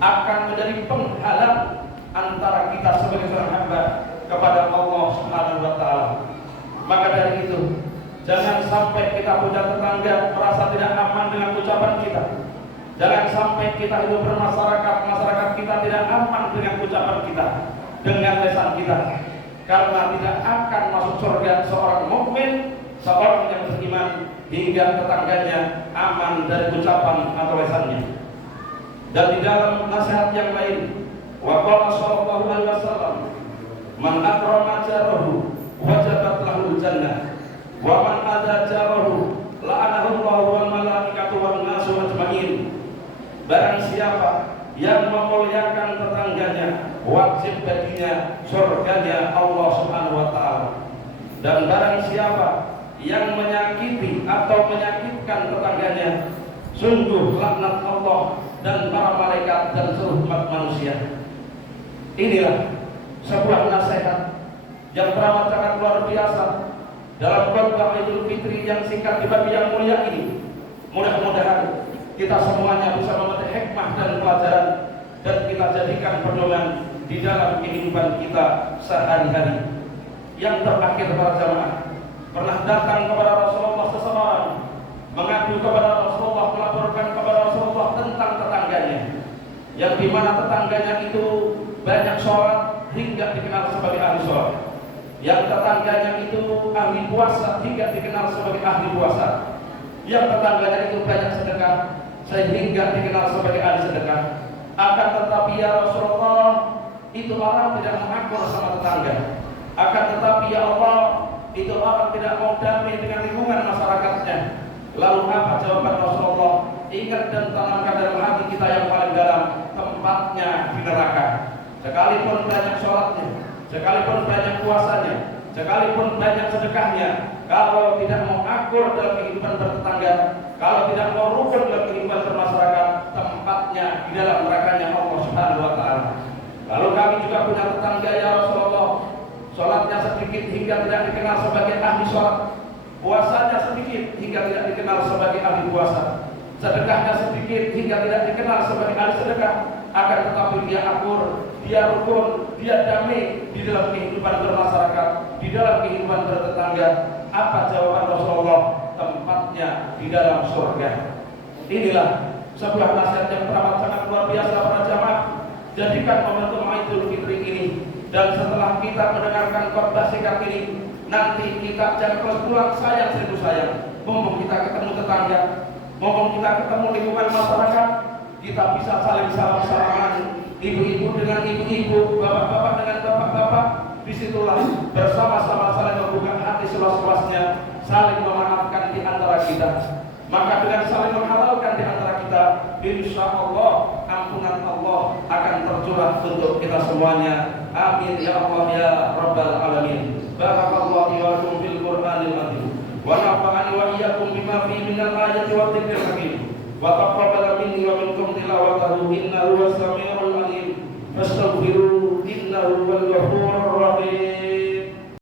akan menjadi penghalang antara kita sebagai seorang hamba kepada Allah Subhanahu wa taala. Maka dari itu, jangan sampai kita punya tetangga merasa tidak aman dengan ucapan kita. Jangan sampai kita hidup bermasyarakat, masyarakat kita tidak aman dengan ucapan kita, dengan lisan kita. Karena tidak akan masuk surga seorang mukmin, seorang yang beriman, hingga tetangganya aman dari ucapan atau lisannya. Dan di dalam nasihat yang lain, waqala sallallahu alaihi wasallam, man akrama jarahu wajabat lahu jannah, wa man adza jarahu la'anahu Allahu wal malaikatu wan nasu ajmain. Barang siapa yang memuliakan tetangganya, wajib baginya surganya Allah Subhanahu wa taala. Dan barang siapa yang menyakiti atau menyakitkan tetangganya, sungguh laknat Allah dan para malaikat dan seluruh umat manusia. Inilah sebuah nasihat yang teramat sangat luar biasa dalam khutbah Idul Fitri yang singkat di pagi yang mulia ini. Mudah-mudahan kita semuanya bisa memetik hikmah dan pelajaran, dan kita jadikan pedoman di dalam kehidupan kita sehari-hari. Yang terakhir para jamaah, pernah datang kepada Rasulullah seseorang, mengadu kepada Rasulullah, melaporkan kepada Rasulullah tentang tetangganya, yang dimana tetangganya itu banyak sholat hingga dikenal sebagai ahli sholat, yang tetangganya itu ahli puasa hingga dikenal sebagai ahli puasa, yang tetangganya itu banyak sedekah sehingga dikenal sebagai ahli sedekah. Akan tetapi ya Rasulullah, itu orang tidak mengakur sama tetangga. Akan tetapi ya Allah, itu orang tidak mau damai dengan lingkungan masyarakatnya. Lalu apa jawaban Rasulullah? Ingat dan tanamkan dalam hati kita yang paling dalam, tempatnya di neraka. Sekalipun banyak sholatnya, sekalipun banyak puasanya, sekalipun banyak sedekahnya, kalau tidak mau akur dalam kehidupan bertetangga, kalau tidak mau rukun dalam kehidupan bermasyarakat, tempatnya di dalam nerakanya Allah Subhanahu wa taala. Lalu kami juga punya tetangga ya Rasulullah, sholatnya sedikit hingga tidak dikenal sebagai ahli sholat, puasanya sedikit hingga tidak dikenal sebagai ahli puasa, sedekahnya sedikit hingga tidak dikenal sebagai ahli sedekah. Akan tetapi dia akur, dia rukun, dia damai di dalam kehidupan bermasyarakat, di dalam kehidupan bertetangga. Apa jawaban Rasulullah? Tempatnya di dalam surga. Inilah sebuah nasihat yang teramat sangat luar biasa para jamaah. Jadikan momentum Idul Fitri ini, dan setelah kita mendengarkan khotbah singkat ini, nanti kita jangan pulang sayang seribu sayang. Mumpung kita ketemu tetangga, mumpung kita ketemu lingkungan masyarakat, kita bisa saling salam-salaman, ibu-ibu dengan ibu-ibu, bapak-bapak dengan bapak-bapak. Disitulah bersama-sama saling membuka hati seluas-luasnya, saling memaafkan di antara kita. Maka dengan saling menghalalkan di antara kita, insya Allah ampunan Allah akan tercurah untuk kita semuanya. Amin ya Allah ya Rabbal Alamin. Barakallahu wa lakum fil Qur'anil Azim, wa nafa'ani wa iyyakum bima fihi minal ayati wa dzikril hakim, wa taqabbal minni wa minkum tilawatahu innahu was samiul alim. Fastaghfiru innahu wal ghafurur rahim.